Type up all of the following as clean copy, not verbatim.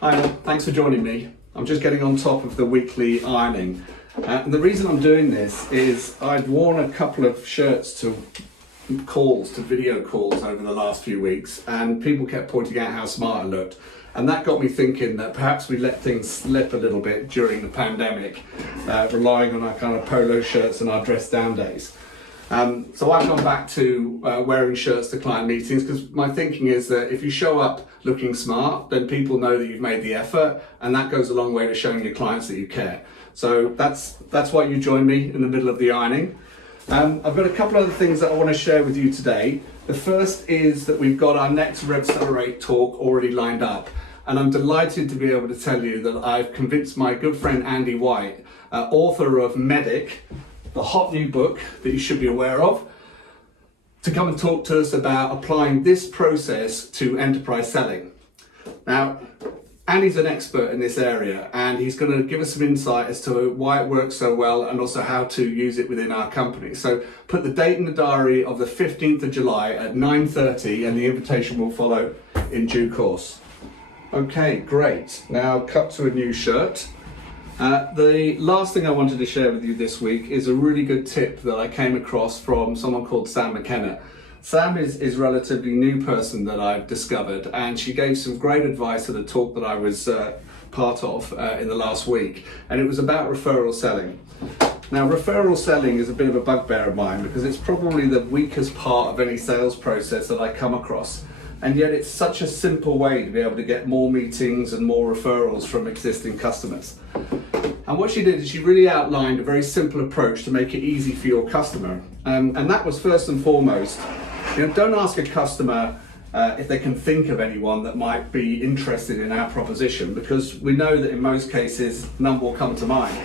Hi, thanks for joining me. I'm just getting on top of the weekly ironing. And the reason I'm doing this is I've worn a couple of shirts to video calls over the last few weeks, and people kept pointing out how smart I looked. And that got me thinking that perhaps we let things slip a little bit during the pandemic, relying on our kind of polo shirts and our dress down days. So I've gone back to wearing shirts to client meetings because my thinking is that if you show up looking smart, then people know that you've made the effort, and that goes a long way to showing your clients that you care. So that's why you join me in the middle of the ironing. I've got a couple of other things that I want to share with you today. The first is that we've got our next Revcelerate talk already lined up, and I'm delighted to be able to tell you that I've convinced my good friend Andy Whyte, author of MEDDICC, the hot new book that you should be aware of, to come and talk to us about applying this process to enterprise selling. Now, Andy's an expert in this area, and he's going to give us some insight as to why it works so well and also how to use it within our company. So put the date in the diary of the 15th of July at 9:30, and the invitation will follow in due course. Okay, great. Now cut to a new shirt. The last thing I wanted to share with you this week is a really good tip that I came across from someone called Sam McKenna. Sam is a relatively new person that I've discovered, and she gave some great advice at a talk that I was part of in the last week, and it was about referral selling. Now, referral selling is a bit of a bugbear of mine because it's probably the weakest part of any sales process that I come across, and yet it's such a simple way to be able to get more meetings and more referrals from existing customers. And what she did is she really outlined a very simple approach to make it easy for your customer. And that was first and foremost, don't ask a customer if they can think of anyone that might be interested in our proposition, because we know that in most cases, none will come to mind.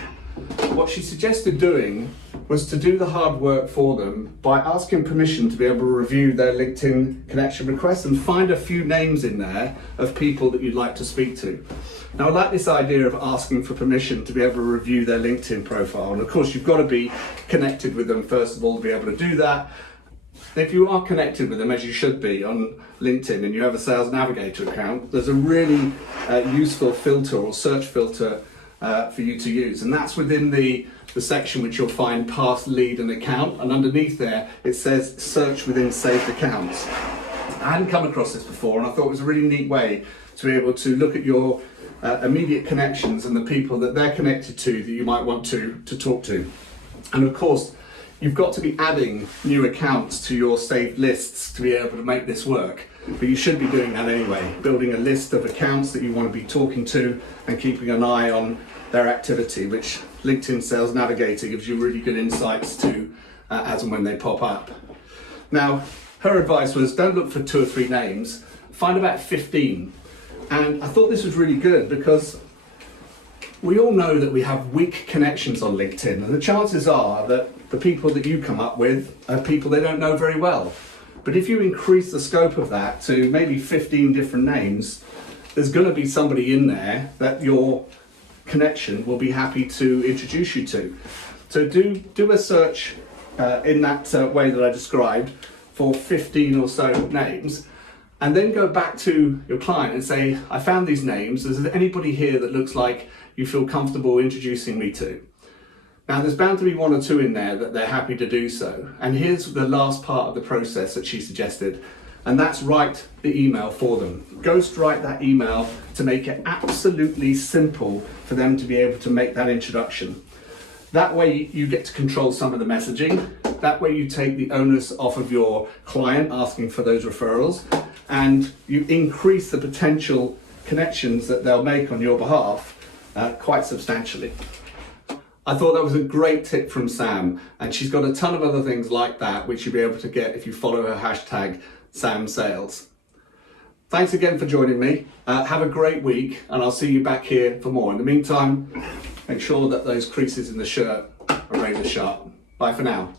What she suggested doing was to do the hard work for them by asking permission to be able to review their LinkedIn connection requests and find a few names in there of people that you'd like to speak to. Now, I like this idea of asking for permission to be able to review their LinkedIn profile. And of course, you've got to be connected with them first of all to be able to do that. If you are connected with them, as you should be on LinkedIn, and you have a Sales Navigator account, there's a really useful filter or search filter for you to use. And that's within the section which you'll find past lead and account. And underneath there, it says search within saved accounts. I hadn't come across this before, and I thought it was a really neat way to be able to look at your immediate connections and the people that they're connected to that you might want to talk to. And of course, you've got to be adding new accounts to your saved lists to be able to make this work. But you should be doing that anyway, building a list of accounts that you want to be talking to and keeping an eye on their activity, which LinkedIn Sales Navigator gives you really good insights to as and when they pop up. Now, her advice was don't look for 2 or 3 names, find about 15. And I thought this was really good because we all know that we have weak connections on LinkedIn, and the chances are that the people that you come up with are people they don't know very well. But if you increase the scope of that to maybe 15 different names, there's going to be somebody in there that your connection will be happy to introduce you to. So do a search in that way that I described for 15 or so names, and then go back to your client and say, I found these names. Is there anybody here that looks like you feel comfortable introducing me to? Now, there's bound to be 1 or 2 in there that they're happy to do so. And here's the last part of the process that she suggested, and that's write the email for them. Ghostwrite that email to make it absolutely simple for them to be able to make that introduction. That way you get to control some of the messaging. That way you take the onus off of your client asking for those referrals, and you increase the potential connections that they'll make on your behalf quite substantially. I thought that was a great tip from Sam, and she's got a ton of other things like that which you'll be able to get if you follow her hashtag #SamSales. Thanks again for joining me. Have a great week, and I'll see you back here for more. In the meantime, make sure that those creases in the shirt are razor sharp. Bye for now.